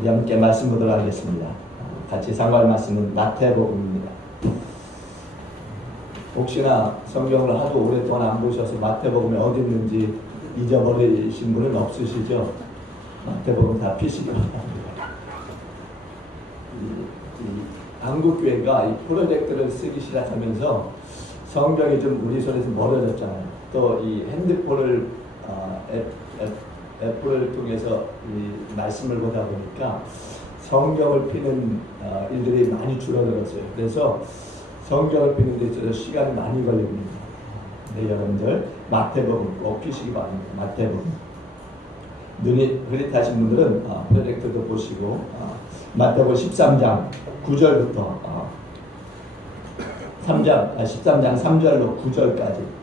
우리 함께 말씀 보도록 하겠습니다. 같이 상고할 말씀은 마태복음입니다. 혹시나 성경을 하도 오랫동안 안 보셔서 마태복음이 어디 있는지 잊어버리신 분은 없으시죠? 마태복음 다 피시기 바랍니다. 한국교회가 이 프로젝트를 쓰기 시작하면서 성경이 좀 우리 손에서 멀어졌잖아요. 또 이 핸드폰을 애플을 통해서 이 말씀을 보다 보니까 성경을 피는 일들이 많이 줄어들었어요. 그래서 성경을 피는 데 있어서 시간이 많이 걸립니다. 네, 여러분들 마태복음 꼭 피시기 바랍니다. 마태복음. 눈이 흐릿하신 분들은 프로젝트도 보시고 마태복음 13장 9절부터 13장 3절로 9절까지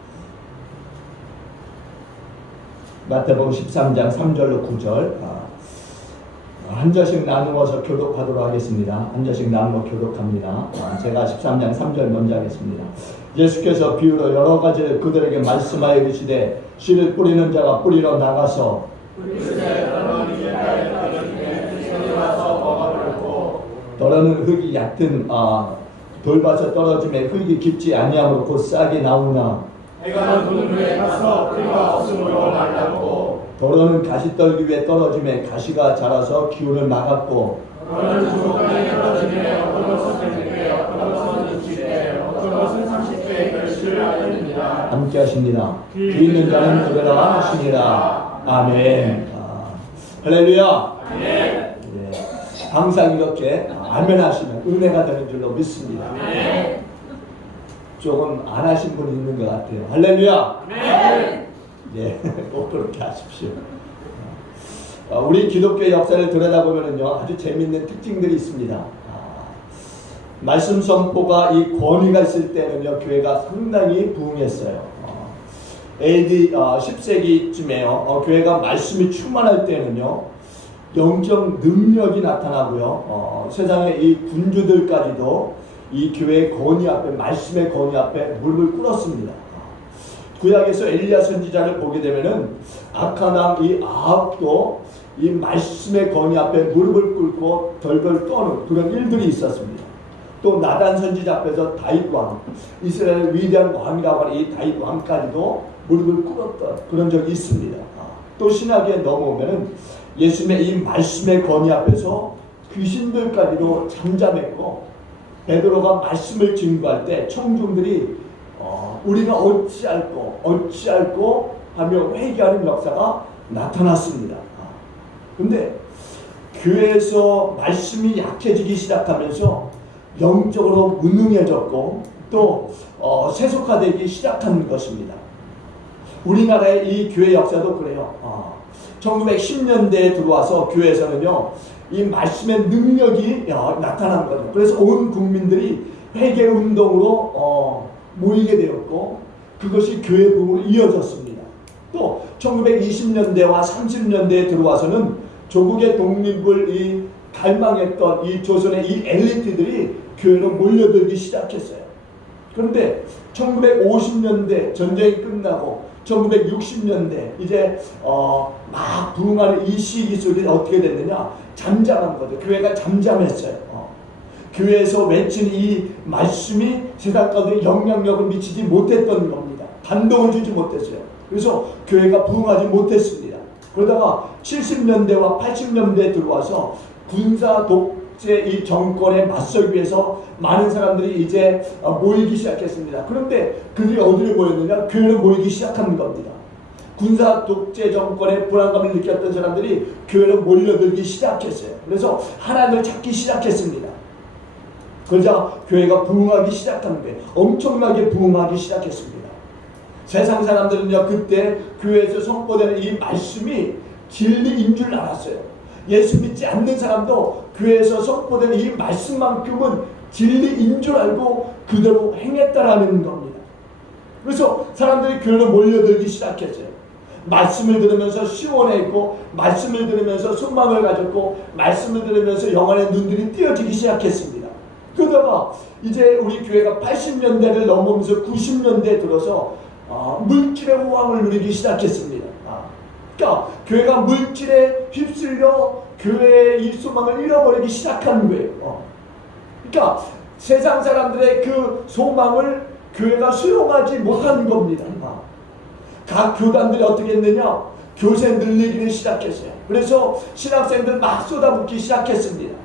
마태복음 13장 3절로 9절 한 절씩 나누어서 교독하도록 하겠습니다. 한 절씩 나누어 교독합니다. 제가 13장 3절 먼저 하겠습니다. 예수께서 비유로 여러 가지를 그들에게 말씀하여 이르시되 씨를 뿌리는 자가 뿌리러 나가서 떨어는 흙이 얕은 돌밭에 떨어짐에 흙이 깊지 아니하므로 곧 싹이 나오나 해가 돋는 후에 가서 뿌리가 없음으로 말랐고 더러는 가시떨기 위에 떨어짐에 가시가 자라서 기운을 나갔고 더러는 죽은 땅에 떨어짐에 어떤 것은 100배 어떤 것은 60배 어떤 것은 30배의 결실을 하느니라. 함께 하십니다. 귀 있는 자는 들으라 하시니라. 아멘. 할렐루야. 아멘. 네. 항상 이렇게 아멘 하시면 은혜가 되는 줄로 믿습니다. 아멘. 조금 안 하신 분이 있는 것 같아요. 할렐루야. 아멘. 예, 꼭 그렇게 하십시오. 우리 기독교의 역사를 들여다보면요 아주 재미있는 특징들이 있습니다. 말씀 선포가 이 권위가 있을 때는요 교회가 상당히 부흥했어요. AD 10세기쯤에요 교회가 말씀이 충만할 때는요 영적 능력이 나타나고요 세상의 이 군주들까지도 이 교회의 권위 앞에 말씀의 권위 앞에 무릎을 꿇었습니다. 구약에서 엘리야 선지자를 보게 되면은 악한 왕 이 아합도 이 말씀의 권위 앞에 무릎을 꿇고 덜덜 떠는 그런 일들이 있었습니다. 또 나단 선지자 앞에서 다윗 왕, 이스라엘 위대한 왕이라고 하는 이 다윗 왕까지도 무릎을 꿇었던 그런 적이 있습니다. 또 신학에 넘어오면은 예수님의 이 말씀의 권위 앞에서 귀신들까지도 잠잠했고 베드로가 말씀을 증거할 때 청중들이 우리가 어찌할꼬 하며 회개하는 역사가 나타났습니다. 근데 교회에서 말씀이 약해지기 시작하면서 영적으로 무능해졌고 또 세속화되기 시작한 것입니다. 우리나라의 이 교회 역사도 그래요. 1910년대에 들어와서 교회에서는요 이 말씀의 능력이 나타난 거죠. 그래서 온 국민들이 회개 운동으로 모이게 되었고 그것이 교회 부흥으로 이어졌습니다. 또 1920년대와 30년대에 들어와서는 조국의 독립을 갈망했던 이 조선의 이 엘리트들이 교회로 몰려들기 시작했어요. 그런데 1950년대 전쟁이 끝나고 1960년대 이제 막 부흥하는 이 시기 속에 어떻게 됐느냐 잠잠한 거죠. 교회가 잠잠했어요. 교회에서 외친 이 말씀이 세상 가운데 영향력을 미치지 못했던 겁니다. 반동을 주지 못했어요. 그래서 교회가 부흥하지 못했습니다. 그러다가 70년대와 80년대에 들어와서 군사 독재 이 정권에 맞서기 위해서 많은 사람들이 이제 모이기 시작했습니다. 그런데 그들이 어디로 모였느냐? 교회로 모이기 시작한 겁니다. 군사 독재 정권의 불안감을 느꼈던 사람들이 교회로 몰려들기 시작했어요. 그래서 하나님을 찾기 시작했습니다. 그러자 교회가 부흥하기 시작한 거예요. 엄청나게 부흥하기 시작했습니다. 세상 사람들은요 그때 교회에서 선포되는 이 말씀이 진리인 줄 알았어요. 예수 믿지 않는 사람도 교회에서 선포되는 이 말씀만큼은 진리인 줄 알고 그대로 행했다라는 겁니다. 그래서 사람들이 교회로 몰려들기 시작했어요. 말씀을 들으면서 시원했고 말씀을 들으면서 소망을 가졌고 말씀을 들으면서 영혼의 눈들이 띄어지기 시작했습니다. 그러다가 이제 우리 교회가 80년대를 넘으면서 90년대에 들어서 물질의 호황을 누리기 시작했습니다. 그러니까 교회가 물질에 휩쓸려 교회의 이 소망을 잃어버리기 시작한 거예요. 그러니까 세상 사람들의 그 소망을 교회가 수용하지 못한 겁니다. 각 교단들이 어떻게 했느냐? 교세 늘리기를 시작했어요. 그래서 신학생들 막 쏟아붓기 시작했습니다.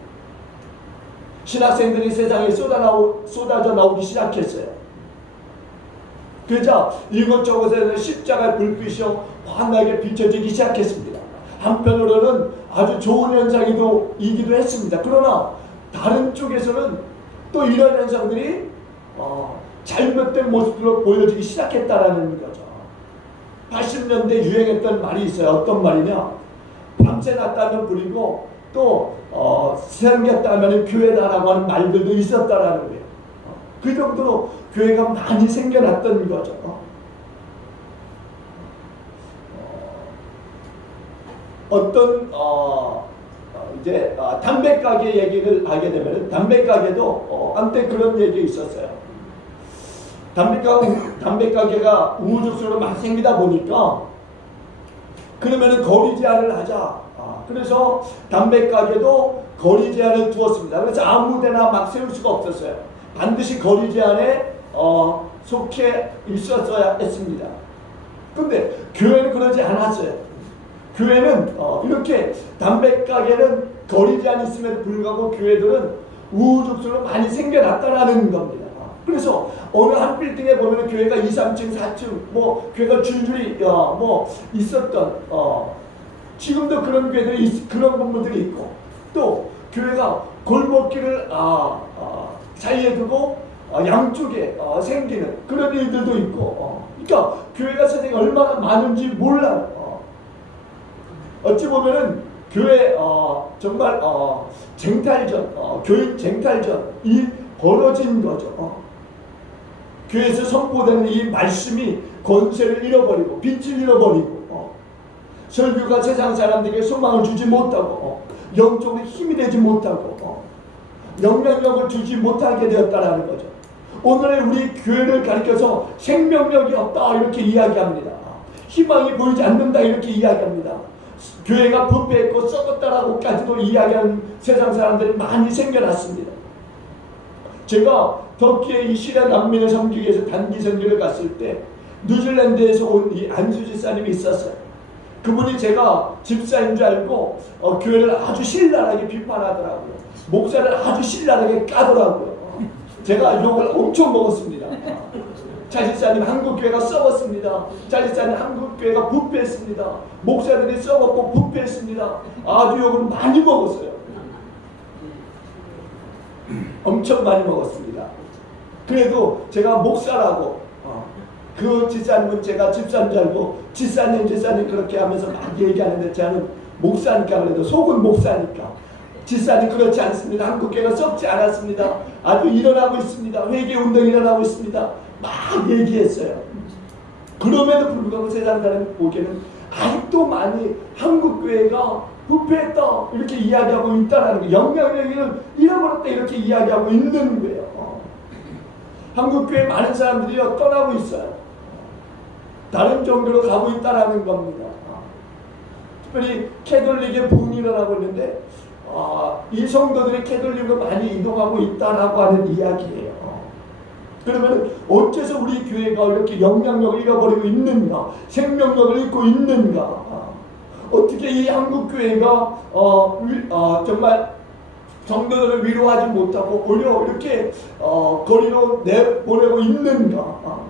신학생들이 세상에 쏟아져 나오기 시작했어요. 그러자 이것저것에는 십자가의 불빛이 환하게 비춰지기 시작했습니다. 한편으로는 아주 좋은 현상이기도 했습니다. 그러나 다른 쪽에서는 또 이런 현상들이 잘못된 모습으로 보여지기 시작했다라는 거죠. 80년대 유행했던 말이 있어요. 어떤 말이냐? 밤새 났다면 불이고 또 생겼다면 교회다라고 하는 말들도 있었다라는 거예요. 그 정도로 교회가 많이 생겨났던 거죠. 어떤 이제 담배 가게 얘기를 하게 되면 담배 가게도 한때 그런 얘기 있었어요. 담배 가게가 우후죽순으로 막 생기다 보니까 그러면은 거리 제한을 하자. 그래서 담배 가게도 거리 제한을 두었습니다. 그래서 아무데나 막 세울 수가 없었어요. 반드시 거리 제한에 속해 있었어야 했습니다. 근데 교회는 그러지 않았어요. 교회는 이렇게 담배 가게는 거리 제한이 있음에도 불구하고 교회들은 우후죽순으로 많이 생겨났다라는 겁니다. 그래서 어느 한 빌딩에 보면 교회가 2, 3층, 4층 뭐 교회가 줄줄이 있었던 지금도 그런 교회들이 그런 건물들이 있고 또 교회가 골목길을 사이에 두고 양쪽에 생기는 그런 일들도 있고 그러니까 교회가 세상에 얼마나 많은지 몰라요. 어찌 보면은 교회 정말 쟁탈전 교인 쟁탈전이 벌어진 거죠. 교회에서 선포되는 이 말씀이 권세를 잃어버리고 빛을 잃어버리고 설교가 세상 사람들에게 소망을 주지 못하고 영적으로 힘이 되지 못하고 영향력을 주지 못하게 되었다라는 거죠. 오늘의 우리 교회를 가리켜서 생명력이 없다 이렇게 이야기합니다. 희망이 보이지 않는다 이렇게 이야기합니다. 교회가 부패했고 썩었다라고까지도 이야기하는 세상 사람들이 많이 생겨났습니다. 제가 터키의 이 시리아 난민을 섬기기 위해서 단기 선교를 갔을 때 뉴질랜드에서 온 이 안수 집사님이 있었어요. 그분이 제가 집사인 줄 알고 교회를 아주 신랄하게 비판하더라고요. 목사를 아주 신랄하게 까더라고요. 제가 욕을 엄청 먹었습니다. 자 집사님 한국교회가 썩었습니다. 자 집사님 한국교회가 부패했습니다. 목사들이 썩었고 부패했습니다. 아주 욕을 많이 먹었어요. 엄청 많이 먹었습니다. 그래도 제가 목사라고 그 집사님은 제가 집사인 줄 알고 집사님 그렇게 하면서 막 얘기하는데 저는 목사니까 그래도 속은 목사니까 집사님 그렇지 않습니다. 한국교회가 썩지 않았습니다. 아주 일어나고 있습니다. 회개운동이 일어나고 있습니다. 막 얘기했어요. 그럼에도 불구하고 세상 사람이 보기에는 아직도 많이 한국교회가 부패했다 이렇게 이야기하고 있다는 거, 영향력을 잃어버렸다 이렇게 이야기하고 있는 거예요. 한국교회 많은 사람들이 떠나고 있어요. 다른 종교로 가고 있다는 겁니다. 특별히 캐톨릭의 부흥이 일어나고 있는데 이 성도들이 캐톨릭으로 많이 이동하고 있다라고 하는 이야기예요. 그러면 어째서 우리 교회가 이렇게 영향력을 잃어버리고 있는가, 생명력을 잃고 있는가? 어떻게 이 한국교회가 정말 성도들을 위로하지 못하고 오히려 이렇게 거리로 내보내고 있는가?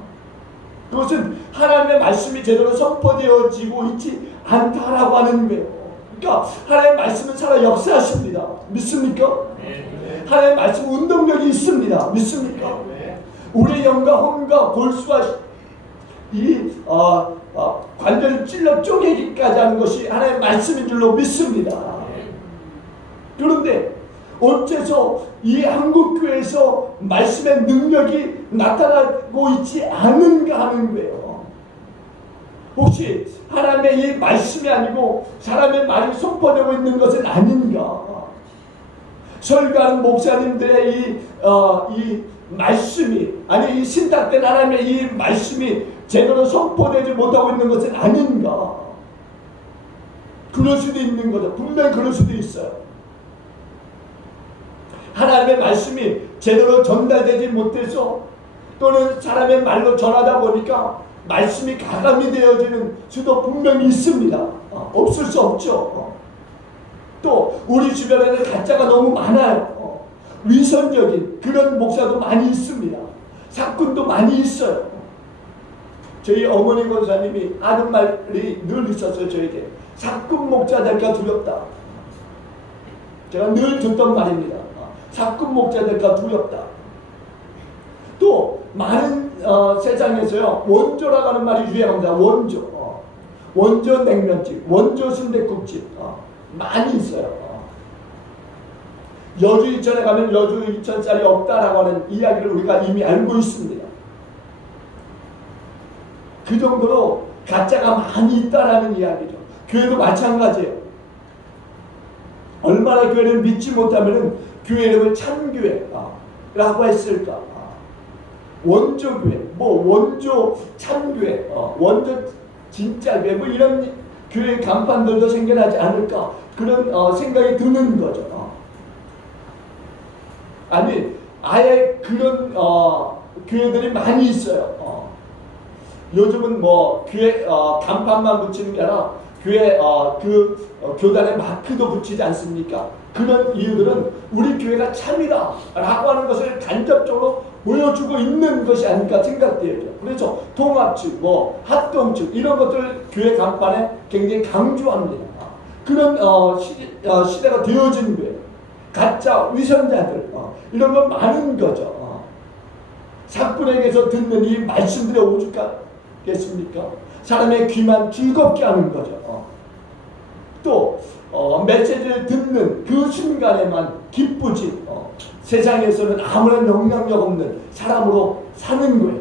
그것은 하나님의 말씀이 제대로 선포되어지고 있지 않다라고 하는 거예요. 그러니까 하나님의 말씀은 살아 역사하십니다. 믿습니까? 네. 하나님의 말씀은 운동력이 있습니다. 믿습니까? 네. 우리의 영과 혼과 골수와 이 관절을 찔러 쪼개기까지 하는 것이 하나님의 말씀인 줄로 믿습니다. 그런데 어째서 이 한국교회에서 말씀의 능력이 나타나고 있지 않은가 하는 거예요. 혹시 하나님의 이 말씀이 아니고 사람의 말이 선포되고 있는 것은 아닌가? 설교하는 목사님들의 이 말씀이 아니 이 신탁된 하나님의 이 말씀이 제대로 선포되지 못하고 있는 것은 아닌가? 그럴 수도 있는 거죠. 분명히 그럴 수도 있어요. 하나님의 말씀이 제대로 전달되지 못해서 또는 사람의 말로 전하다 보니까 말씀이 가감이 되어지는 수도 분명히 있습니다. 없을 수 없죠. 또 우리 주변에는 가짜가 너무 많아요. 위선적인 그런 목사도 많이 있습니다. 사건도 많이 있어요. 저희 어머니 권사님이 하는 말이 늘 있었어요. 저에게 사건 목자 될까 두렵다. 제가 늘 듣던 말입니다. 사건 목자 될까 두렵다. 또 많은 세상에서요 원조라고 하는 말이 유행합니다. 원조 냉면집, 원조 순댓국집 많이 있어요. 여주 이천에 가면 여주 이천쌀이 없다라고 하는 이야기를 우리가 이미 알고 있습니다. 그 정도로 가짜가 많이 있다라는 이야기죠. 교회도 마찬가지예요. 얼마나 교회를 믿지 못하면 교회 이름을 참교회라고 했을까? 원조교회, 원조 참교회, 원조 진짜교회, 이런 교회 간판들도 생겨나지 않을까? 그런 생각이 드는 거죠. 아니, 아예 그런 교회들이 많이 있어요. 요즘은 교회 간판만 붙이는 게 아니라 교회 교단의 마크도 붙이지 않습니까? 그런 이유들은 우리 교회가 참이다라고 하는 것을 간접적으로 보여주고 있는 것이 아닐까 생각돼요. 그래서 통합측, 합동측 이런 것들 교회 간판에 굉장히 강조합니다. 그런 시대가 되어진 거예요. 가짜 위선자들 이런 건 많은 거죠. 사꾼에게서 듣는 이 말씀들이 오죽하겠습니까? 사람의 귀만 즐겁게 하는 거죠. 또 메시지를 듣는 그 순간에만 기쁘지 세상에서는 아무런 영향력 없는 사람으로 사는 거예요.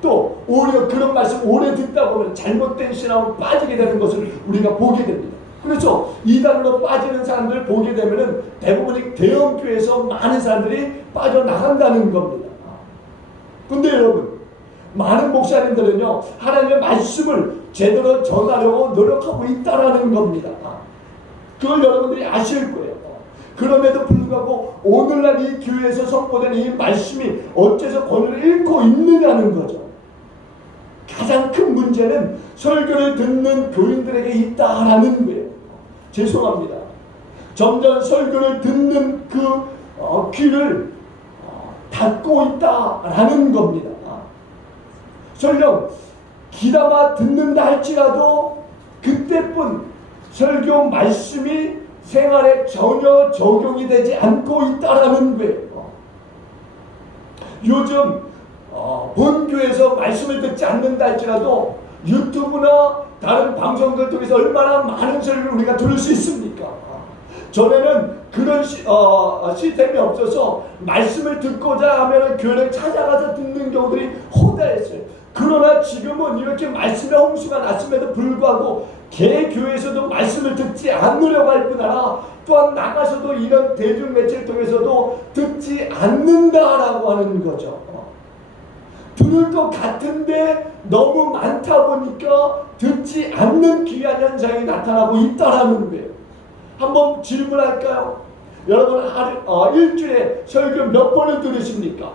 또 오히려 그런 말씀 오래 듣다 보면 잘못된 신앙으로 빠지게 되는 것을 우리가 보게 됩니다. 그래서 이단으로 빠지는 사람들을 보게 되면 대부분이 대형교회에서 많은 사람들이 빠져나간다는 겁니다. 근데 여러분, 많은 목사님들은요 하나님의 말씀을 제대로 전하려고 노력하고 있다라는 겁니다. 그걸 여러분들이 아실 거예요. 그럼에도 불구하고 오늘날 이 교회에서 선포된 이 말씀이 어째서 권위를 잃고 있느냐는 거죠. 가장 큰 문제는 설교를 듣는 교인들에게 있다라는 거예요. 죄송합니다. 점점 설교를 듣는 그 귀를 닫고 있다라는 겁니다. 설령 귀담아 듣는다 할지라도 그때뿐 설교 말씀이 생활에 전혀 적용이 되지 않고 있다라는 거예요. 요즘 본교에서 말씀을 듣지 않는다 할지라도 유튜브나 다른 방송들 통해서 얼마나 많은 설교를 우리가 들을 수 있습니까? 전에는 그런 시스템이 없어서 말씀을 듣고자 하면 교회를 찾아가서 듣는 경우들이 호다했어요. 그러나 지금은 이렇게 말씀의 홍수가 났음에도 불구하고 개교회에서도 말씀을 듣지 않으려고 할 뿐 아니라 또한 나가서도 이런 대중매체를 통해서도 듣지 않는다라고 하는 거죠. 들을 것 같은데 너무 많다 보니까 듣지 않는 귀한 현상이 나타나고 있다라는 거예요. 한번 질문할까요? 여러분 일주일에 설교 몇 번을 들으십니까?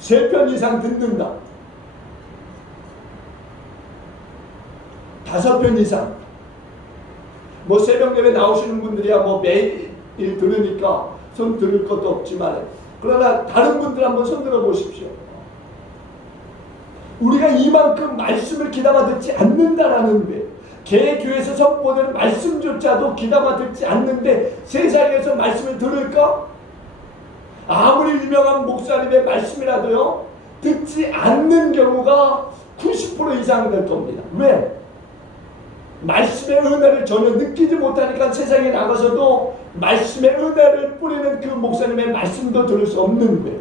3편 이상 듣는다. 5편 이상. 새벽 예배 나오시는 분들이야 매일 들으니까 손 들을 것도 없지만 그러나 다른 분들 한번 손 들어 보십시오. 우리가 이만큼 말씀을 귀담아 듣지 않는다라는 거예요. 개교에서 선포되는 말씀조차도 귀담아 듣지 않는데 세상에서 말씀을 들을까? 아무리 유명한 목사님의 말씀이라도요 듣지 않는 경우가 90% 이상 될 겁니다. 왜? 말씀의 은혜를 전혀 느끼지 못하니까 세상에 나가서도 말씀의 은혜를 뿌리는 그 목사님의 말씀도 들을 수 없는 거예요.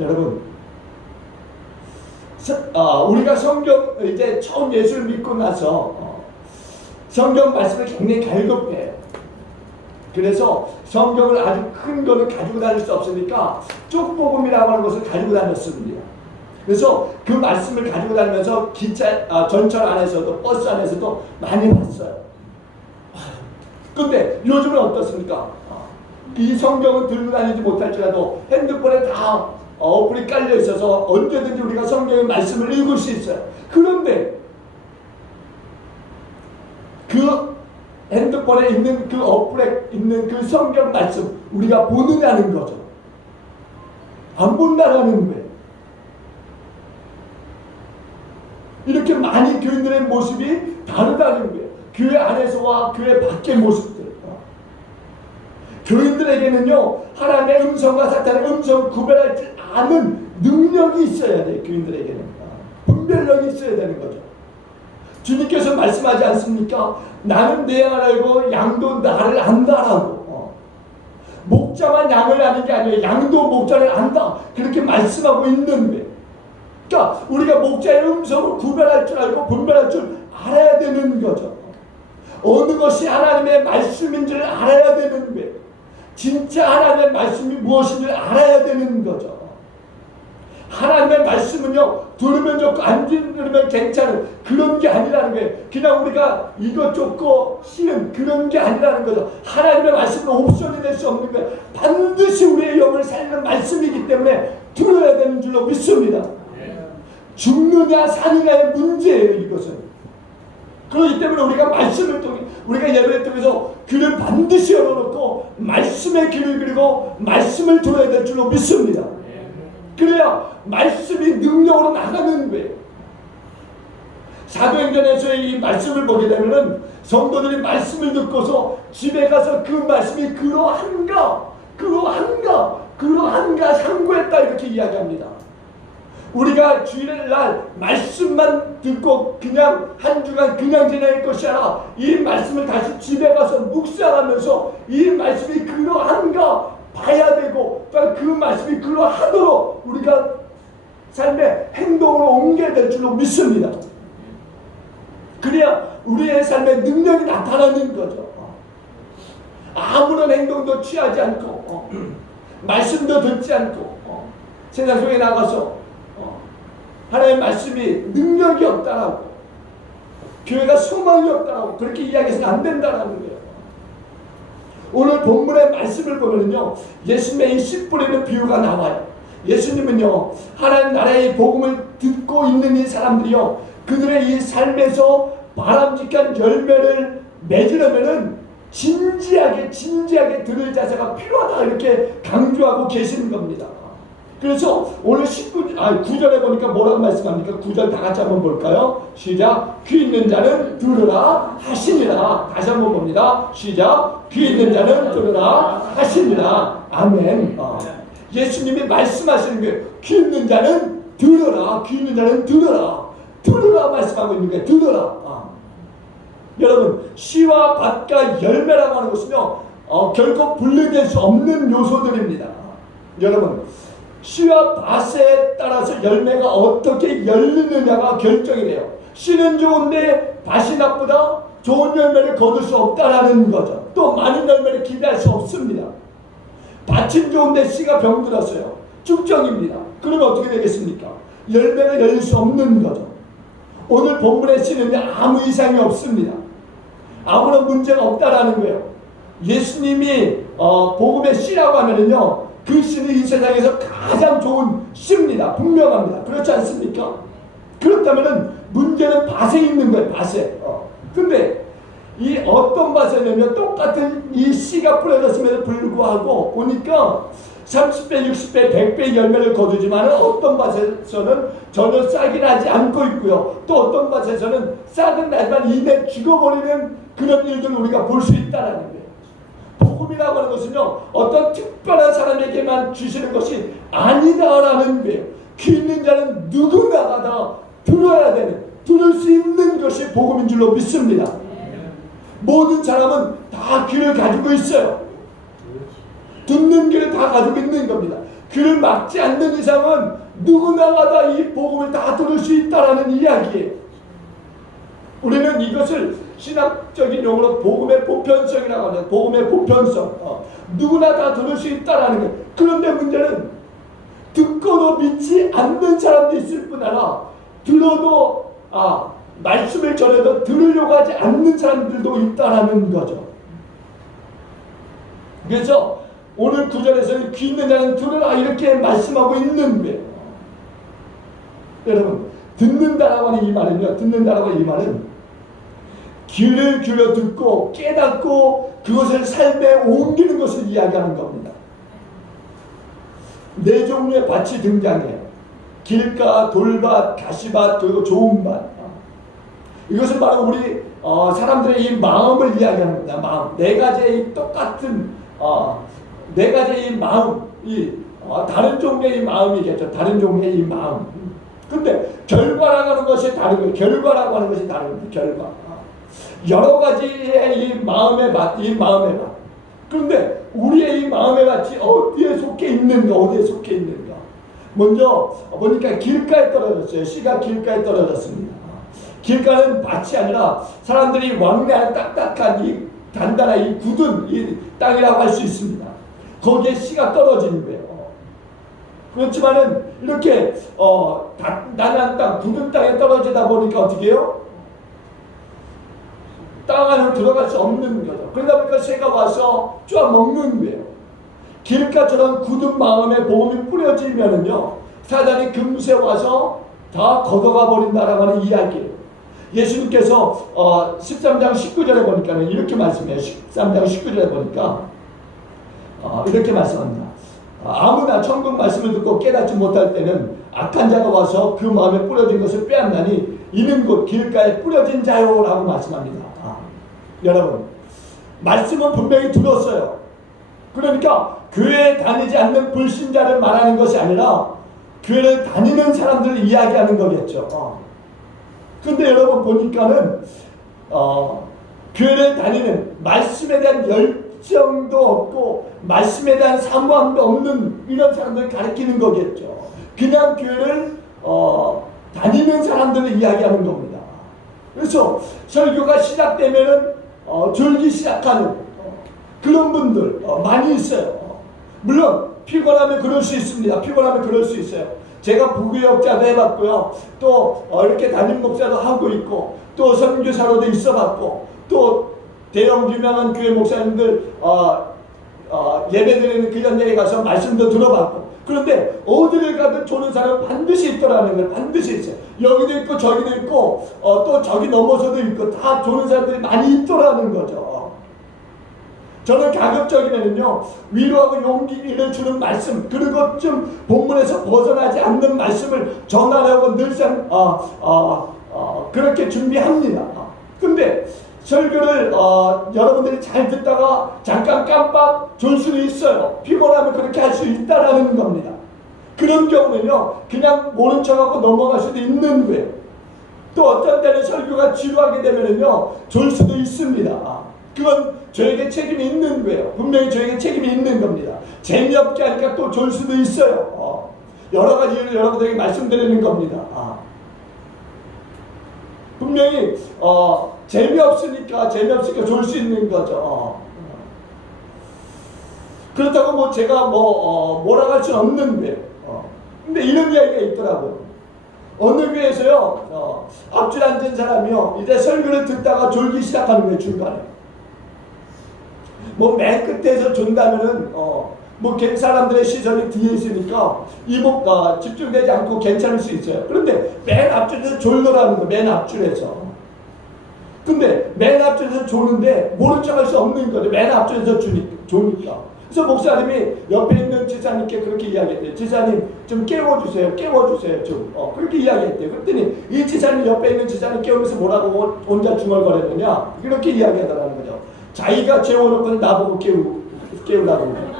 여러분, 우리가 성경 이제 처음 예수를 믿고 나서 성경 말씀을 굉장히 갈급해요. 그래서 성경을 아주 큰 거는 가지고 다닐 수 없으니까 쪽복음이라고 하는 것을 가지고 다녔습니다. 그래서 그 말씀을 가지고 다니면서 전철 안에서도 버스 안에서도 많이 봤어요. 근데 요즘은 어떻습니까? 이 성경은 들고 다니지 못할지라도 핸드폰에 다 어플이 깔려 있어서 언제든지 우리가 성경의 말씀을 읽을 수 있어요. 그런데 그 핸드폰에 있는 그 어플에 있는 그 성경 말씀 우리가 보느냐는 거죠. 안 본다라는 거예요. 이렇게 많이 교인들의 모습이 다르다는 거예요. 교회 안에서와 교회 밖의 모습들. 교인들에게는요, 하나님의 음성과 사탄의 음성을 구별할 줄 아는 능력이 있어야 돼요. 교인들에게는 분별력이 있어야 되는 거죠. 주님께서 말씀하지 않습니까? 나는 내 양을 알고 양도 나를 안다라고. 목자만 양을 아는 게 아니에요. 양도 목자를 안다. 그렇게 말씀하고 있는 거예요. 그러니까 우리가 목자의 음성을 구별할 줄 알고 분별할 줄 알아야 되는 거죠. 어느 것이 하나님의 말씀인지를 알아야 되는 거예요. 진짜 하나님의 말씀이 무엇인지를 알아야 되는 거죠. 하나님의 말씀은요, 들으면 좋고 안 들으면 괜찮은 그런 게 아니라는 거예요. 그냥 우리가 이거 좋고 싫은 그런 게 아니라는 거죠. 하나님의 말씀은 옵션이 될 수 없는 거예요. 반드시 우리의 영을 살리는 말씀이기 때문에 들어야 되는 줄로 믿습니다. 죽느냐 사느냐의 문제예요, 이것은. 그렇기 때문에 우리가 말씀을 통해, 우리가 예배를 통해서 귀를 반드시 열어놓고 말씀의 귀를 그리고 말씀을 들어야 될 줄로 믿습니다. 그래야 말씀이 능력으로 나가는 거예요. 사도행전에서의 이 말씀을 보게 되면은 성도들이 말씀을 듣고서 집에 가서 그 말씀이 그러한가 상고했다 이렇게 이야기합니다. 우리가 주일날 말씀만 듣고 그냥 한 주간 그냥 지낼 것이 아니라 이 말씀을 다시 집에 가서 묵상하면서 이 말씀이 그러한가 봐야 되고 그 말씀이 그러하도록 우리가 삶의 행동으로 옮겨야 될 줄로 믿습니다. 그래야 우리의 삶의 능력이 나타나는 거죠. 아무런 행동도 취하지 않고 말씀도 듣지 않고 세상 속에 나가서 하나님의 말씀이 능력이 없다라고, 교회가 소망이 없다라고 그렇게 이야기해서는 안 된다라는 거예요. 오늘 본문의 말씀을 보면요, 예수님의 이 씨 뿌리는 비유가 나와요. 예수님은요, 하나님 나라의 복음을 듣고 있는 이 사람들이요, 그들의 이 삶에서 바람직한 열매를 맺으려면은 진지하게 들을 자세가 필요하다 이렇게 강조하고 계시는 겁니다. 그래서 오늘 9절에 보니까 뭐라고 말씀합니까? 9절 다 같이 한번 볼까요? 시작. 귀 있는 자는 들으라 하시니라. 다시 한번 봅니다. 시작. 귀 있는 자는 들으라 하시니라. 아멘. 예수님이 말씀하시는 거예요. 귀 있는 자는 들으라. 귀 있는 자는 들으라. 들으라 말씀하고 있는 거예요. 들으라. 여러분, 씨와 밭과 열매라고 하는 것은요, 결코 분리될 수 없는 요소들입니다. 여러분, 씨와 밭에 따라서 열매가 어떻게 열리느냐가 결정이 돼요. 씨는 좋은데 밭이 나쁘다? 좋은 열매를 거둘 수 없다라는 거죠. 또 많은 열매를 기대할 수 없습니다. 밭은 좋은데 씨가 병들었어요. 축정입니다. 그러면 어떻게 되겠습니까? 열매가 열릴 수 없는 거죠. 오늘 본문의 씨는 아무 이상이 없습니다. 아무런 문제가 없다라는 거예요. 예수님이 복음의 씨라고 하면은요, 그 씨는 이 세상에서 가장 좋은 씨입니다. 분명합니다. 그렇지 않습니까? 그렇다면은 문제는 밭에 있는 거예요. 밭에. 근데 이 어떤 밭에냐면 똑같은 이 씨가 뿌려졌음에도 불구하고 보니까 30배, 60배, 100배 열매를 거두지만 어떤 밭에서는 전혀 싹이 나지 않고 있고요. 또 어떤 밭에서는 싹은 나지만 이내 죽어버리는 그런 일들을 우리가 볼 수 있다는 거예요. 복음이라고 하는 것은요, 어떤 특별한 사람에게만 주시는 것이 아니다라는 거예요. 귀 있는 자는 누군가가 다 들어야 되는, 들을 수 있는 것이 복음인 줄로 믿습니다. 모든 사람은 다 귀를 가지고 있어요. 듣는 귀를 다 가지고 있는 겁니다. 귀를 막지 않는 이상은 누구나가 다 이 복음을 다 들을 수 있다라는 이야기예요. 우리는 이것을 신학적인 용어로 복음의 보편성이라고 하는, 복음의 보편성. 누구나 다 들을 수 있다라는 거예요. 그런데 문제는 듣고도 믿지 않는 사람도 있을 뿐 아니라 들어도 말씀을 전해도 들으려고 하지 않는 사람들도 있다라는 거죠. 그래서 오늘 구절에서는 귀 있는 자는 들으라 이렇게 말씀하고 있는 거예요. 여러분, 듣는다라고 하는 이 말은요, 듣는다라고 하는 이 말은 귀를 기울여 듣고 깨닫고 그것을 삶에 옮기는 것을 이야기하는 겁니다. 네 종류의 밭이 등장해요. 길가, 돌밭, 가시밭, 그리고 좋은 밭. 이것은 바로 우리 사람들의 이 마음을 이야기하는 겁니다. 마음. 네 가지의 이 똑같은 네 가지의 이 마음, 다른 종류의 이 마음이겠죠. 다른 종류의 이 마음. 근데 결과라고 하는 것이 다른 거예요. 결과라고 하는 것이 다른 거예요. 결과. 여러 가지의 이 마음의 맛, 이 마음의 맛. 그런데 우리의 이 마음의 맛이 어디에 속해 있는가, 어디에 속해 있는가. 먼저 보니까 길가에 떨어졌어요. 씨가 길가에 떨어졌습니다. 길가는 밭이 아니라 사람들이 왕래하는 딱딱한 이 단단한 이 굳은 이 땅이라고 할 수 있습니다. 거기에 씨가 떨어지는 거예요. 그렇지만은 이렇게 단단한 땅, 굳은 땅에 떨어지다 보니까 어떻게 해요? 땅 안으로 들어갈 수 없는 거죠. 그러다 보니까 새가 와서 쪼아 먹는 거예요. 길가처럼 굳은 마음에 복음이 뿌려지면은요, 사단이 금세 와서 다 걷어가 버린다라고 하는 이야기예요. 예수님께서 13장 19절에 보니까는 이렇게 말씀해요. 13장 19절에 보니까 이렇게 말씀합니다. 아무나 천국 말씀을 듣고 깨닫지 못할 때는 악한 자가 와서 그 마음에 뿌려진 것을 빼앗나니 이는 곧 길가에 뿌려진 자요라고 말씀합니다. 여러분, 말씀은 분명히 들었어요. 그러니까 교회에 다니지 않는 불신자를 말하는 것이 아니라 교회를 다니는 사람들을 이야기하는 거겠죠. 근데 여러분 보니까는 교회를 다니는 말씀에 대한 열정도 없고 말씀에 대한 사모함도 없는 이런 사람들을 가리키는 거겠죠. 그냥 교회를 다니는 사람들을 이야기하는 겁니다. 그래서 설교가 시작되면은 졸기 시작하는 그런 분들 많이 있어요. 물론 피곤하면 그럴 수 있습니다. 피곤하면 그럴 수 있어요. 제가 부교역자도 해봤고요. 또 이렇게 담임 목사도 하고 있고 또 선교사로도 있어봤고 또 대형 유명한 교회 목사님들 예배드리는 그 현장에 가서 말씀도 들어봤고 그런데 어디를 가든 조는 사람은 반드시 있더라는 걸 반드시 있어요. 여기도 있고 저기도 있고 또 저기 넘어서도 있고 다 조는 사람들이 많이 있더라는 거죠. 저는 가급적이면요 위로하고 용기를 주는 말씀 그리고 좀 본문에서 벗어나지 않는 말씀을 전하려고 늘상 그렇게 준비합니다. 근데 설교를 여러분들이 잘 듣다가 잠깐 깜빡 졸 수도 있어요. 피곤하면 그렇게 할 수 있다라는 겁니다. 그런 경우는요 그냥 모른 척하고 넘어갈 수도 있는 거예요. 또 어떤 때는 설교가 지루하게 되면은요 졸 수도 있습니다. 그건 저에게 책임이 있는 거예요. 분명히 저에게 책임이 있는 겁니다. 재미없게 하니까 또 졸 수도 있어요. 여러 가지 이유를 여러분들에게 말씀드리는 겁니다. 분명히 재미없으니까 졸 수 있는 거죠. 그렇다고 뭐 제가 뭐라고 할 수는 없는 거예요. 근데 이런 이야기가 있더라고요. 어느 교회에서요 앞줄 앉은 사람이요 이제 설교를 듣다가 졸기 시작하는 거예요. 중간에 뭐 맨 끝에서 존다면은 뭐 사람들의 시선이 뒤에 있으니까 이목 집중되지 않고 괜찮을 수 있어요. 그런데 맨 앞줄에서 졸더라는 거, 맨 앞줄에서. 근데 맨 앞줄에서 조는데 모른 척할 수 없는 거죠. 맨 앞줄에서 조니까. 그래서 목사님이 옆에 있는 지사님께 그렇게 이야기했대요. 지사님 좀 깨워주세요. 좀 그렇게 이야기했대요. 그랬더니 이 지사님 옆에 있는 지사님 깨우면서 뭐라고 혼자 중얼거렸느냐 이렇게 이야기하더라는 거죠. 자기가 재워놓고 나보고 깨우라고.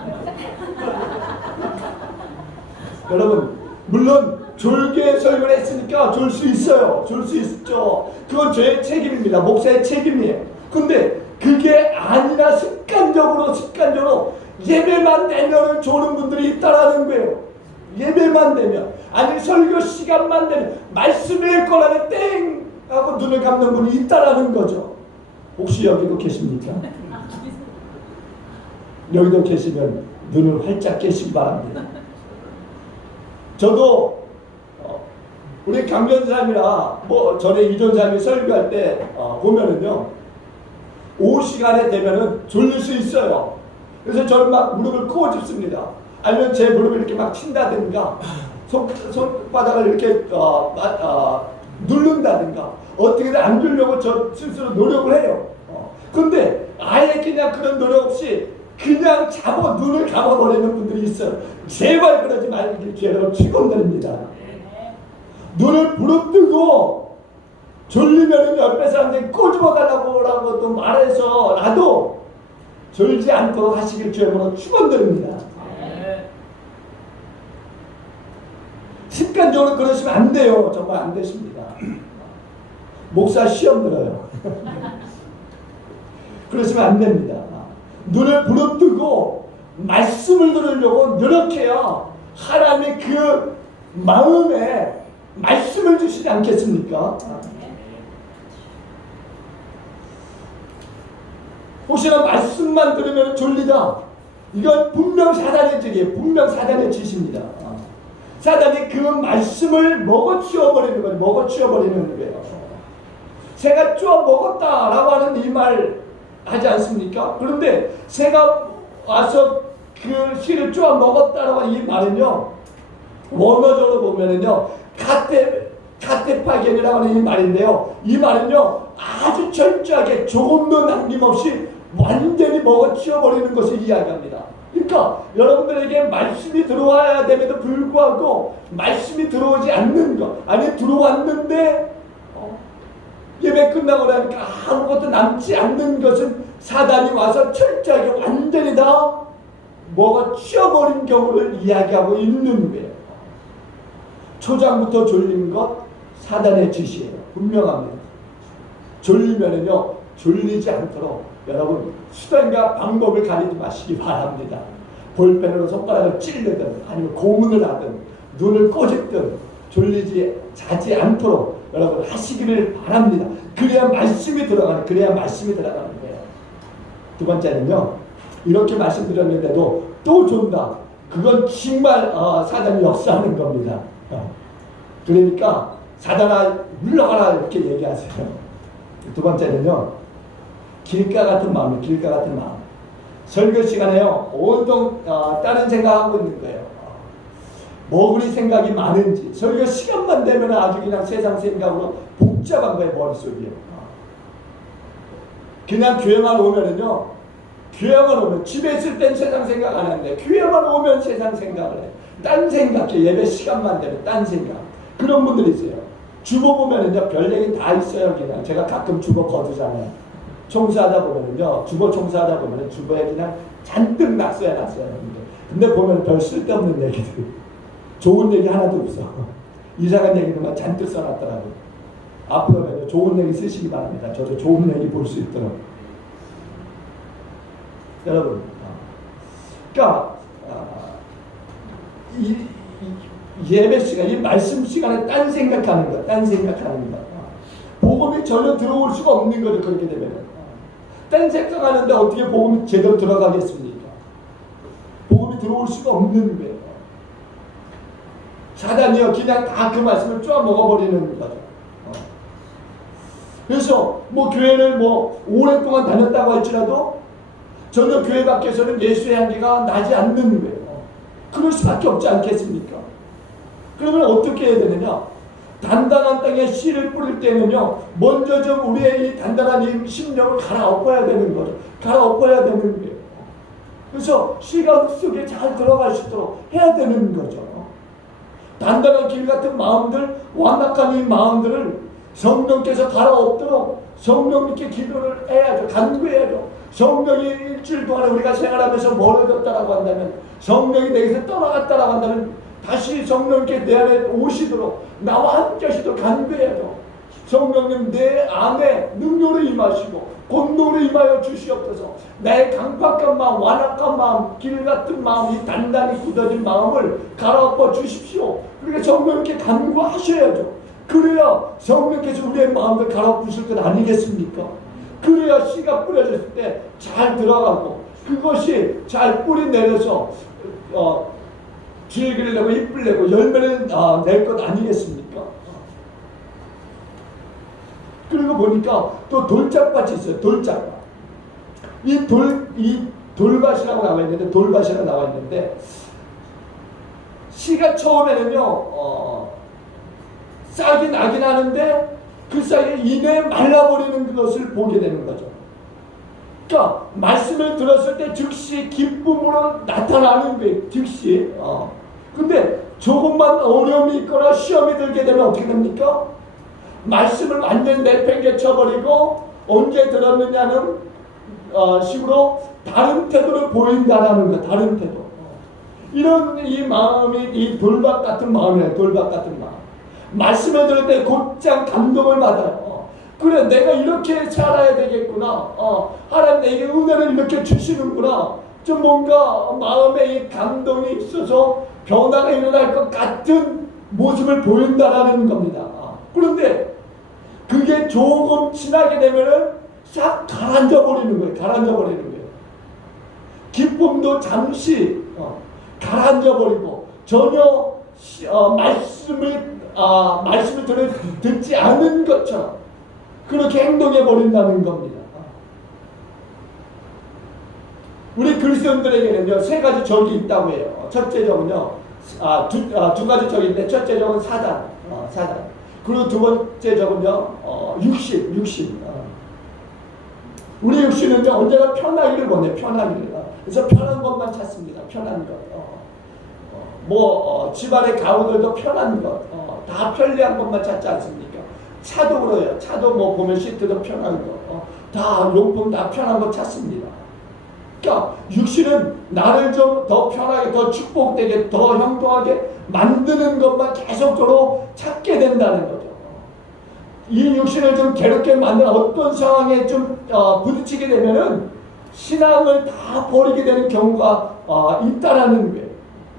여러분 물론 졸게 설교를 했으니까 졸 수 있어요. 졸 수 있죠. 그건 저의 책임입니다. 목사의 책임이에요. 근데 그게 아니라 습관적으로 예배만 되면 조는 분들이 있다라는 거예요. 예배만 되면 아니 설교 시간만 되면 말씀을 읽거나 땡 하고 눈을 감는 분이 있다라는 거죠. 혹시 여기도 계십니까? 여기도 계시면 눈을 활짝 깨시기 바랍니다. 저도 우리 강전사님이나 뭐 전에 이전사님이 설교할 때 보면은요, 오후 시간에 되면은 졸릴 수 있어요. 그래서 저는 막 무릎을 꼬집습니다. 아니면 제 무릎을 이렇게 막 친다든가 손바닥을 이렇게 누른다든가 어떻게든 안 졸려고 저 스스로 노력을 해요. 근데 아예 그냥 그런 노력 없이 그냥 눈을 감아버리는 분들이 있어요. 제발 그러지 말길 여러분 축원드립니다. 눈을 부릅뜨고 졸리면 옆에 사람들이 꼬집어달라고 또 말해서라도 졸지 않도록 하시길 주님으로 축원드립니다. 습관적으로 그러시면 안 돼요. 정말 안 되십니다. 목사 시험 들어요. 그러시면 안 됩니다. 눈을 부릅뜨고 말씀을 들으려고 노력해야 하나님의 그 마음에 말씀을 주시지 않겠습니까? 혹시나 말씀만 들으면 졸리다. 이건 분명 사단의 짓이에요. 분명 사단의 짓입니다. 사단이 그 말씀을 먹어치워버리는 거예요. 먹어치워버리는 거예요. 새가 쪼아 먹었다라고 하는 이 말 하지 않습니까? 그런데 새가 와서 그 씨를 쪼아 먹었다라고 하는 이 말은요, 원어적으로 보면은요, 카테파겐이라고 하는 이 말인데요, 이 말은요, 아주 철저하게 조금도 남김없이 완전히 먹어치워버리는 것을 이야기합니다. 그러니까 여러분들에게 말씀이 들어와야 됨에도 불구하고 말씀이 들어오지 않는 것, 아니 들어왔는데 예배 끝나고 나니까 아무것도 남지 않는 것은 사단이 와서 철저하게 완전히 다 먹어치워버린 경우를 이야기하고 있는 거예요. 초장부터 졸린 것 사단의 짓이에요. 분명합니다. 졸리면은요, 졸리지 않도록 여러분 수단과 방법을 가리지 마시기 바랍니다. 볼펜으로 손가락을 찌르든 아니면 고문을 하든 눈을 꼬집든 자지 않도록 여러분 하시기를 바랍니다. 그래야 말씀이 들어가는 거예요. 두 번째는요, 이렇게 말씀드렸는데도 또 존다. 그건 정말 사단이 역사하는 겁니다. 그러니까 사단아 물러가라 이렇게 얘기하세요. 두 번째는요, 길가 같은 마음이에요. 길가 같은 마음. 설교 시간에요, 온통 다른 생각하고 있는 거예요. 뭐 그리 생각이 많은지. 설교 시간만 되면 아주 그냥 세상 생각으로 복잡한 거예요, 머릿속이. 그냥 교회만 오면은요, 집에 있을 땐 세상 생각 안 하는데 교회만 오면 세상 생각을 해. 딴 생각해. 예배 시간만 되면 딴 생각. 그런 분들이 있어요. 주보 보면은요, 별 얘기 다 있어요. 그냥 제가 가끔 주보 거두잖아요. 청소하다 보면은요, 주보 청소하다 보면은 주보에 그냥 잔뜩 놨어요. 근데 보면 별 쓸데없는 얘기들, 좋은 얘기 하나도 없어. 이상한 얘기들만 잔뜩 써놨더라고요. 앞으로는 좋은 얘기 쓰시기 바랍니다. 저도 좋은 얘기 볼 수 있도록. 여러분, 그러니까 이 예배 시간, 이 말씀 시간에 딴 생각하는 것. 복음이 전혀 들어올 수가 없는 거죠. 그렇게 되면 딴 생각하는데 어떻게 복음이 제대로 들어가겠습니까? 복음이 들어올 수가 없는 거예요. 사단이요, 그냥 다 그 말씀을 쪼아 먹어버리는 거죠. 그래서 뭐 교회를 뭐 오랫동안 다녔다고 할지라도 전혀 교회 밖에서는 예수의 향기가 나지 않는 거예요. 그럴 수밖에 없지 않겠습니까? 그러면 어떻게 해야 되느냐? 단단한 땅에 씨를 뿌릴 때는요, 먼저 좀 우리의 이 단단한 이 심령을 갈아엎어야 되는 거죠. 갈아엎어야 되는 거예요. 그래서 씨가 흙 속에 잘 들어갈 수 있도록 해야 되는 거죠. 단단한 길 같은 마음들, 완악한 이 마음들을 성령께서 갈아엎도록 성령님께 기도를 해야죠. 간구해야죠. 성령이 일주일 동안 우리가 생활하면서 멀어졌다라고 한다면, 성령이 내게서 떠나갔다라고 한다면 다시 성령님께 내 안에 오시도록, 나와 함께 하시도록 간구해야죠. 성령님 내 안에 능력으로 임하시고 권능으로 임하여 주시옵소서. 나의 강팍한 마음, 완악한 마음, 길 같은 마음, 이 단단히 굳어진 마음을 갈아엎어 주십시오. 그러니까 성령님께 간구하셔야죠. 그래야 성령께서 우리의 마음을 갈아엎으실 것 아니겠습니까? 그래야 씨가 뿌려졌을 때 잘 들어가고 그것이 잘 뿌리 내려서 줄기를 내고 잎을 내고 열매를 낼 것 아니겠습니까? 그리고 보니까 또 돌짝밭이 있어요. 돌짝밭. 이 돌밭이라고 나와 있는데, 돌밭이라고 나와 있는데, 씨가 처음에는요, 싹이 나긴 하는데, 그 사이에 이내 말라버리는 것을 보게 되는 거죠. 그러니까, 말씀을 들었을 때 즉시 기쁨으로 나타나는 거예요. 즉시. 근데 조금만 어려움이 있거나 시험이 들게 되면 어떻게 됩니까? 말씀을 완전히 내팽개쳐버리고, 언제 들었느냐는 식으로 다른 태도를 보인다라는 거예요. 다른 태도. 이런 이 마음이 이 돌밭 같은 마음이에요. 돌밭 같은 마음. 말씀을 들을 때 곧장 감동을 받아요. 그래, 내가 이렇게 살아야 되겠구나. 하나님 내게 은혜를 이렇게 주시는구나. 좀 뭔가 마음에 이 감동이 있어서 변화가 일어날 것 같은 모습을 보인다라는 겁니다. 그런데 그게 조금 지나게 되면은 싹 가라앉아 버리는 거예요. 가라앉아 버리는 거예요. 기쁨도 잠시 가라앉아 버리고 전혀 말씀을 듣지 않은 것처럼 그렇게 행동해 버린다는 겁니다. 우리 그리스도인들에게는요, 세 가지 적이 있다고 해요. 첫째 적은요, 두 가지 적인데, 첫째 적은 사단. 그리고 두 번째 적은요, 육신. 우리 육신은요, 언제나 편하기를 원해요. 편하기를. 그래서 편한 것만 찾습니다. 편한 것. 집안의 가구들도 편한 것. 다 편리한 것만 찾지 않습니까? 차도 그래요. 차도 보면 시트도 편한 거. 다 용품 다 편한 거 찾습니다. 그러니까 육신은 나를 좀 더 편하게, 더 축복되게, 더 형통하게 만드는 것만 계속적으로 찾게 된다는 거죠. 이 육신을 좀 괴롭게 만드는 어떤 상황에 좀 부딪히게 되면은 신앙을 다 버리게 되는 경우가 있다라는 거예요.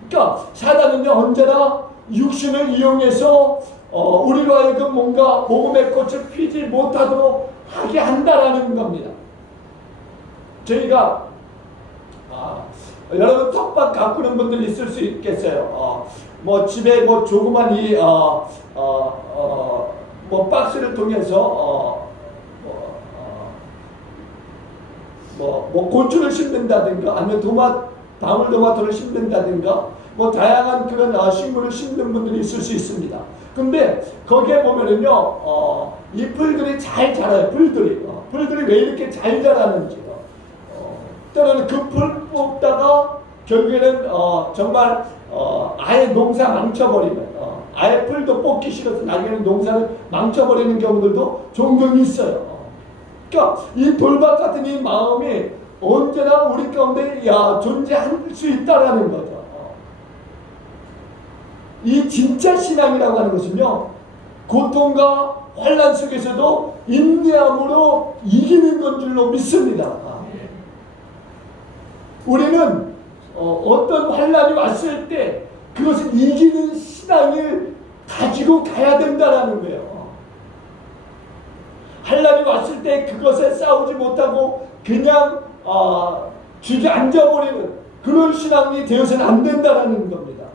그러니까 사단은요, 언제나 육신을 이용해서 우리로 하여금 뭔가 복음의 꽃을 피지 못하도록 하게 한다라는 겁니다. 저희가 여러분 텃밭 가꾸는 분들 있을 수 있겠어요. 집에 조그만 박스를 통해서 고추를 심는다든가 아니면 방울토마토를 심는다든가 다양한 그런 식물을 심는 분들이 있을 수 있습니다. 근데 거기에 보면은요, 이 풀들이 잘 자라요. 풀들이 왜 이렇게 잘 자라는지. 때로는 그 풀 뽑다가 결국에는 정말 아예 농사 망쳐버리면 아예 풀도 뽑기 싫어서 나중에는 농사를 망쳐버리는 경우들도 종종 있어요. 그러니까 이 돌밭 같은 이 마음이 언제나 우리 가운데 존재할 수 있다라는 거죠. 이 진짜 신앙이라고 하는 것은요, 고통과 환난 속에서도 인내함으로 이기는 건 줄로 믿습니다. 우리는 어떤 환난이 왔을 때 그것을 이기는 신앙을 가지고 가야 된다라는 거예요. 환난이 왔을 때 그것에 싸우지 못하고 그냥 주저앉아버리는 그런 신앙이 되어서는 안 된다라는 겁니다.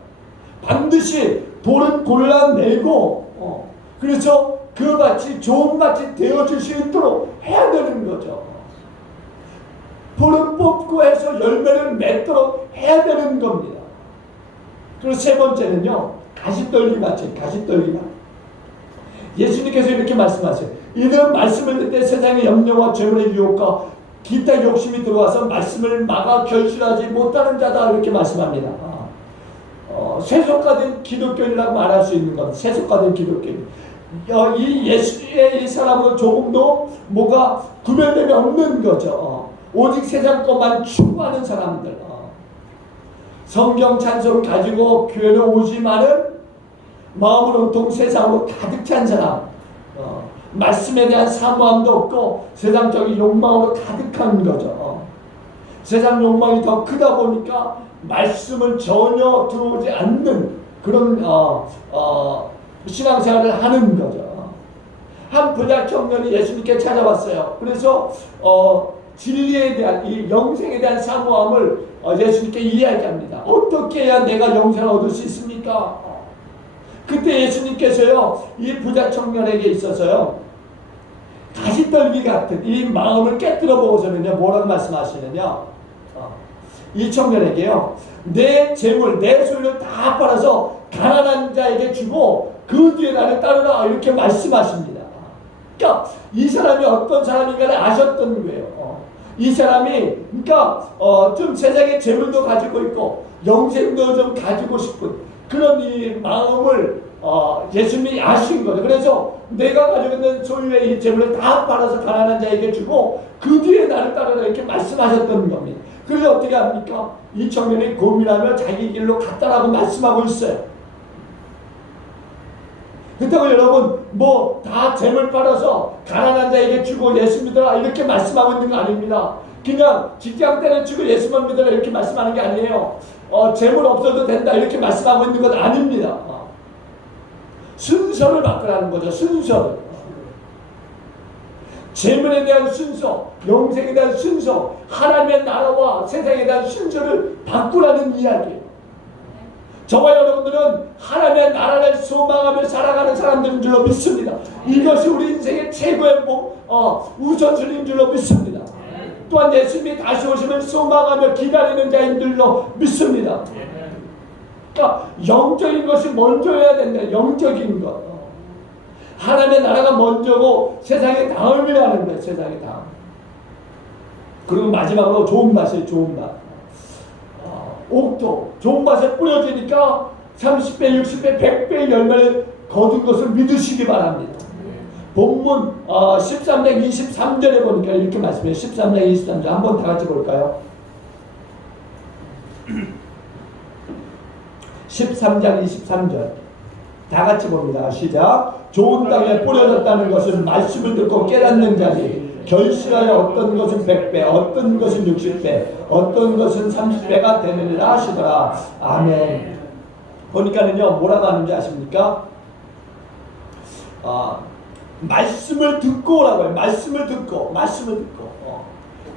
반드시 돌은 골라내고 그래서 그 밭이 좋은 밭이 되어줄 수 있도록 해야 되는 거죠. 돌은 뽑고 해서 열매를 맺도록 해야 되는 겁니다. 그리고 세 번째는요, 가시떨기밭이에요. 가시떨기밭. 예수님께서 이렇게 말씀하세요. 이들은 말씀을 듣을 때 세상의 염려와 죄물의 유혹과 기타 욕심이 들어와서 말씀을 막아 결실하지 못하는 자다, 이렇게 말씀합니다. 세속화된 기독교인이라고 말할 수 있는 겁니다. 세속화된 기독교인. 이 예수의 이 사람은 조금도 뭐가 구별됨이 없는 거죠. 오직 세상 것만 추구하는 사람들. 성경 찬송을 가지고 교회로 오지만은 마음으로 온통 세상으로 가득 찬 사람. 말씀에 대한 사모함도 없고 세상적인 욕망으로 가득한 거죠. 세상 욕망이 더 크다 보니까 말씀을 전혀 들어오지 않는 그런 신앙생활을 하는 거죠. 한 부자 청년이 예수님께 찾아왔어요. 그래서 진리에 대한 이 영생에 대한 사모함을 예수님께 이야기합니다. 어떻게 해야 내가 영생을 얻을 수 있습니까? 그때 예수님께서요 이 부자 청년에게 있어서요 가시떨기 같은 이 마음을 깨뜨려 보고서는요 뭐라고 말씀하시느냐, 이 청년에게요 내 재물 내 소유를 다 팔아서 가난한 자에게 주고 그 뒤에 나를 따르라 이렇게 말씀하십니다. 그러니까 이 사람이 어떤 사람인가를 아셨던 거예요. 이 사람이 그러니까 좀 세상에 재물도 가지고 있고 영생도 좀 가지고 싶은 그런 이 마음을 예수님이 아신 거죠. 그래서 내가 가지고 있는 소유의 이 재물을 다 팔아서 가난한 자에게 주고 그 뒤에 나를 따르라 이렇게 말씀하셨던 겁니다. 그래서 어떻게 합니까? 이 청년이 고민하며 자기 길로 갔다라고 말씀하고 있어요. 그렇다고 여러분 뭐 다 재물 팔아서 가난한 자에게 주고 예수 믿어라 이렇게 말씀하고 있는 거 아닙니다. 그냥 직장 때려주고 예수만 믿어라 이렇게 말씀하는 게 아니에요. 재물 없어도 된다 이렇게 말씀하고 있는 건 아닙니다. 순서를 바꾸라는 거죠. 순서를. 재물에 대한 순서, 영생에 대한 순서, 하나님의 나라와 세상에 대한 순서를 바꾸라는 이야기예요. 저와 여러분들은 하나님의 나라를 소망하며 살아가는 사람들인 줄로 믿습니다. 이것이 우리 인생의 최고의 우선순위인 줄로 믿습니다. 또한 예수님이 다시 오시면 소망하며 기다리는 자인 줄로 믿습니다. 그러니까 영적인 것이 먼저여야 된다. 영적인 것. 하나님의 나라가 먼저고 세상의 다음이라는 거예요. 세상의 다음. 그리고 마지막으로 좋은 맛이에요. 좋은 맛. 옥토 좋은 맛에 뿌려지니까 30배, 60배, 100배의 열매를 거둔 것을 믿으시기 바랍니다. 본문 13장 23절에 보니까 이렇게 말씀해요. 13장 23절 한번 다 같이 볼까요? 13장 23절 다 같이 봅니다. 시작. 좋은 땅에 뿌려졌다는 것은 말씀을 듣고 깨닫는 자니 결실하여 어떤 것은 100배, 어떤 것은 60배, 어떤 것은 30배가 되느니라 하시더라. 아멘. 보니까는요 뭐라고 하는지 아십니까? 말씀을 듣고라고 해요. 말씀을 듣고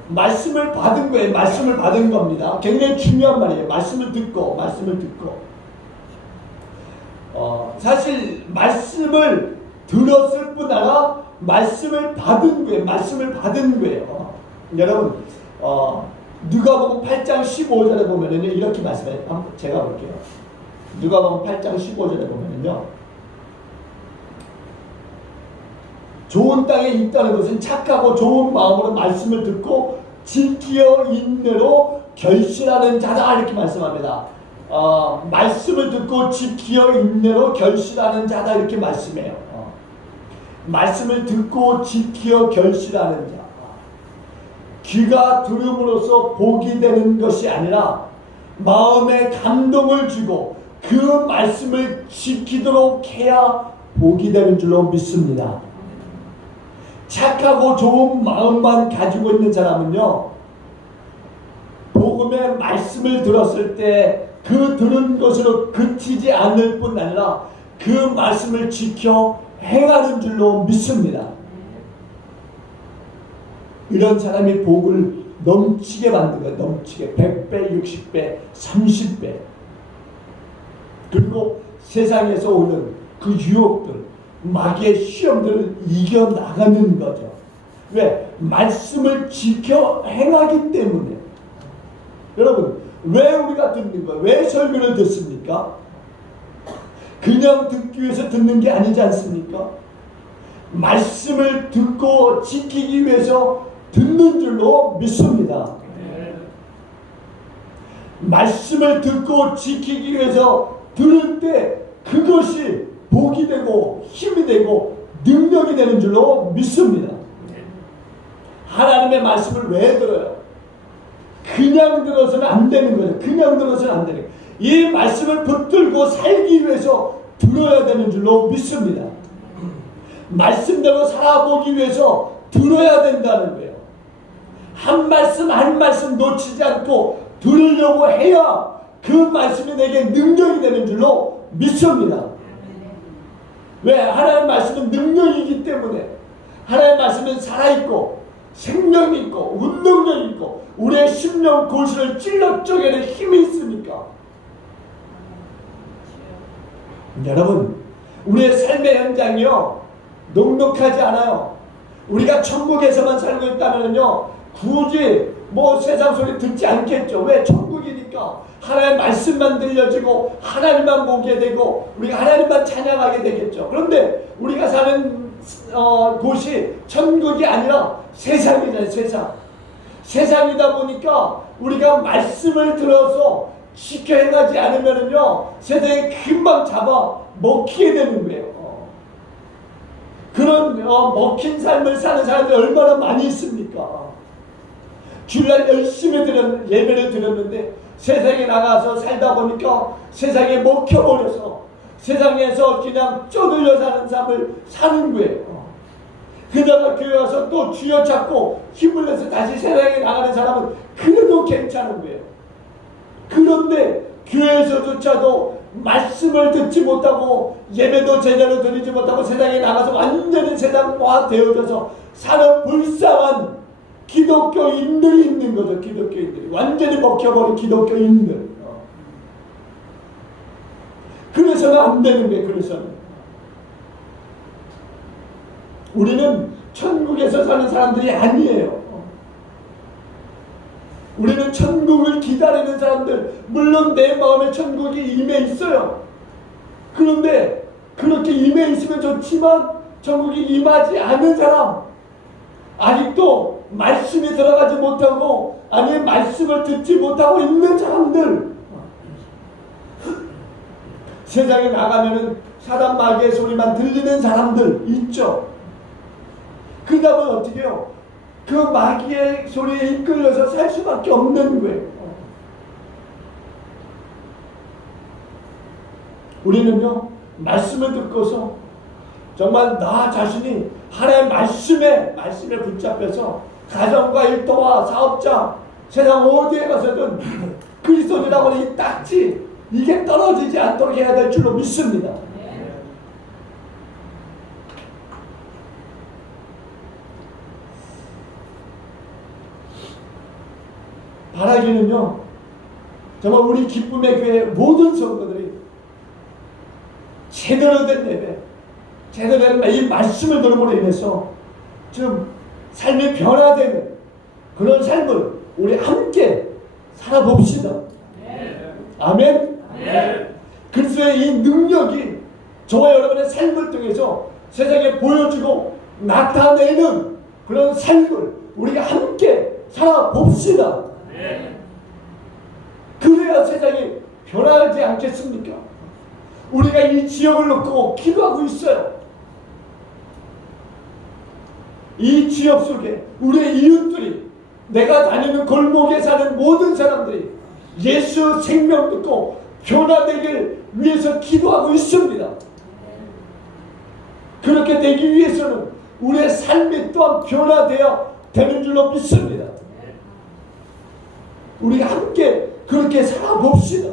말씀을 받은 거예요. 말씀을 받은 겁니다. 굉장히 중요한 말이에요. 말씀을 듣고 사실 말씀을 들었을 뿐 아니라 말씀을 받은 거예요. 말씀을 받은 거예요. 여러분 누가복음 8장 15절에 보면은요 이렇게 말씀해요. 한번 제가 볼게요. 누가복음 8장 15절에 보면은요 좋은 땅에 있다는 것은 착하고 좋은 마음으로 말씀을 듣고 지키어 인내로 결실하는 자다 이렇게 말씀합니다. 말씀을 듣고 지키어 인내로 결실하는 자다 이렇게 말씀해요. 말씀을 듣고 지키어 결실하는 자. 귀가 들음으로써 복이 되는 것이 아니라 마음에 감동을 주고 그 말씀을 지키도록 해야 복이 되는 줄로 믿습니다. 착하고 좋은 마음만 가지고 있는 사람은요 복음의 말씀을 들었을 때 그 들은 것으로 그치지 않을 뿐 아니라 그 말씀을 지켜 행하는 줄로 믿습니다. 이런 사람이 복을 넘치게 만든 거예요. 넘치게 100배, 60배, 30배. 그리고 세상에서 오는 그 유혹들, 마귀의 시험들을 이겨나가는 거죠. 왜? 말씀을 지켜 행하기 때문에. 여러분 왜 우리가 듣는 거예요? 왜 설교를 듣습니까? 그냥 듣기 위해서 듣는 게 아니지 않습니까? 말씀을 듣고 지키기 위해서 듣는 줄로 믿습니다. 말씀을 듣고 지키기 위해서 들을 때 그것이 복이 되고 힘이 되고 능력이 되는 줄로 믿습니다. 하나님의 말씀을 왜 들어요? 그냥 들어서는 안 되는 거예요. 그냥 들어서는 안 되는 거예요. 이 말씀을 붙들고 살기 위해서 들어야 되는 줄로 믿습니다. 말씀대로 살아보기 위해서 들어야 된다는 거예요. 한 말씀 한 말씀 놓치지 않고 들으려고 해야 그 말씀이 내게 능력이 되는 줄로 믿습니다. 왜? 하나님의 말씀은 능력이기 때문에. 하나님의 말씀은 살아있고 생명 있고 운동력 있고 우리의 심령 골수를 찔러 쪼개는 힘이 있습니까? 여러분, 우리의 삶의 현장이요 녹록하지 않아요. 우리가 천국에서만 살고 있다면요 굳이 뭐 세상 소리 듣지 않겠죠. 왜? 천국이니까 하나님의 말씀만 들려지고 하나님만 보게 되고 우리가 하나님만 찬양하게 되겠죠. 그런데 우리가 사는 곳이 천국이 아니라 세상이잖아요. 세상이다 보니까 우리가 말씀을 들어서 지켜 행하지 않으면요 세상에 금방 잡아 먹히게 되는 거예요. 그런 먹힌 삶을 사는 사람들이 얼마나 많이 있습니까? 주일날 열심히 예배를 드렸는데 세상에 나가서 살다 보니까 세상에 먹혀버려서 세상에서 그냥 쪼들려 사는 삶을 사는 거예요. 그러다가 교회 와서 또 쥐어잡고 힘을 내서 다시 세상에 나가는 사람은 그래도 괜찮은 거예요. 그런데 교회에서조차도 말씀을 듣지 못하고 예배도 제대로 드리지 못하고 세상에 나가서 완전히 세상화 되어져서 사는 불쌍한 기독교인들이 있는 거죠. 기독교인들이 완전히 먹혀버린 기독교인들. 그래서는 안 되는 거예요. 그래서는 우리는 천국에서 사는 사람들이 아니에요. 우리는 천국을 기다리는 사람들. 물론 내 마음에 천국이 임해 있어요. 그런데 그렇게 임해 있으면 좋지만 천국이 임하지 않은 사람, 아직도 말씀이 들어가지 못하고 아니면 말씀을 듣지 못하고 있는 사람들, 세상에 나가면은 사단 마귀의 소리만 들리는 사람들 있죠. 그러다 보면 어떻게 해요? 그 마귀의 소리에 이끌려서 살 수밖에 없는 거예요. 우리는요 말씀을 듣고서 정말 나 자신이 하나님의 말씀에 붙잡혀서 가정과 일터와 사업장 세상 어디에 가서든 그리스도인이라고 하는 이 딱지 이게 떨어지지 않도록 해야 될 줄로 믿습니다. 바라기는요 정말 우리 기쁨의 교회 모든 성도들이 제대로 된 예배, 제대로 된 이 말씀을 들음으로 인해서 좀 삶이 변화되는 그런 삶을 우리 함께 살아봅시다. 아멘. 그리스도의 이 능력이 저와 여러분의 삶을 통해서 세상에 보여주고 나타내는 그런 삶을 우리가 함께 살아봅시다. 그래야 세상이 변하지 않겠습니까? 우리가 이 지역을 놓고 기도하고 있어요. 이 지역 속에 우리의 이웃들이, 내가 다니는 골목에 사는 모든 사람들이 예수 생명 듣고 변화되길 위해서 기도하고 있습니다. 그렇게 되기 위해서는 우리의 삶이 또한 변화되어야 되는 줄로 믿습니다. 우리가 함께 그렇게 살아봅시다.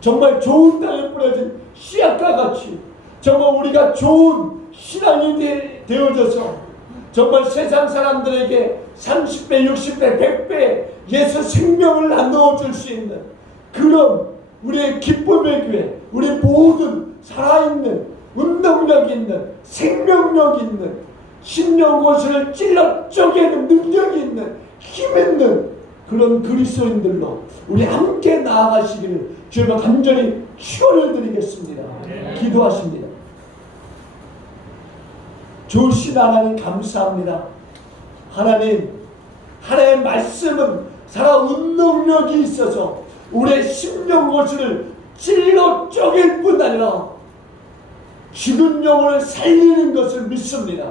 정말 좋은 땅에 뿌려진 씨앗과 같이 정말 우리가 좋은 신앙이 되어져서 정말 세상 사람들에게 30배, 60배, 100배 예수 생명을 나누어줄 수 있는 그런 우리의 기쁨의 교회, 우리 모든 살아있는 운동력 있는 생명력 있는 심령 곳을 찔러 쪼개는 능력이 있는 힘 있는 그런 그리스도인들로 우리 함께 나아가시기를 주님과 간절히 축원을 드리겠습니다. 기도하십니다. 좋으신 하나님 감사합니다. 하나님, 하나님의 말씀은 살아 운동력이 있어서 우리의 심령 곳을 찔러 쪼갤 뿐 아니라 죽은 영혼을 살리는 것을 믿습니다.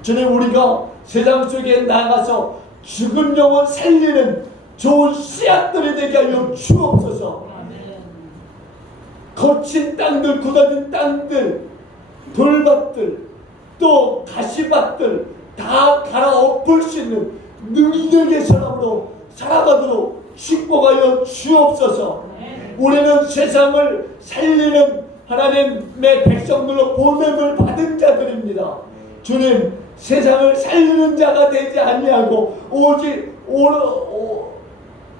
주님, 우리가 세상 속에 나가서 죽은 영혼 살리는 좋은 씨앗들이 되게 하여 주옵소서. 거친 땅들, 굳어진 땅들, 돌밭들, 또 가시밭들 다 갈아엎을 수 있는 능력의 사람으로 살아가도록 축복하여 주옵소서. 우리는 세상을 살리는 하나님의 백성들로 보냄을 받은 자들입니다. 주님, 세상을 살리는 자가 되지 아니하고 오직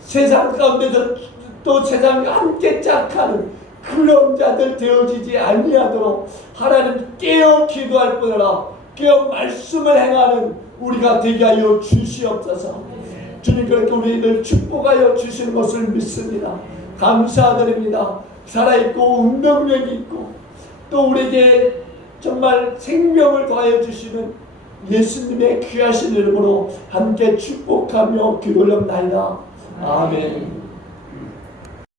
세상 가운데서 또 세상과 함께 짝하는 그런 자들 되어지지 아니하도록 하나님 깨어 기도할 뿐더러 깨어 말씀을 행하는 우리가 되게 하여 주시옵소서. 주님, 그렇게 우리를 축복하여 주시는 것을 믿습니다. 감사드립니다. 살아있고 운명력이 있고 또 우리에게 정말 생명을 더하여 주시는 예수님의 귀하신 이름으로 함께 축복하며 기도합나이다. 아멘.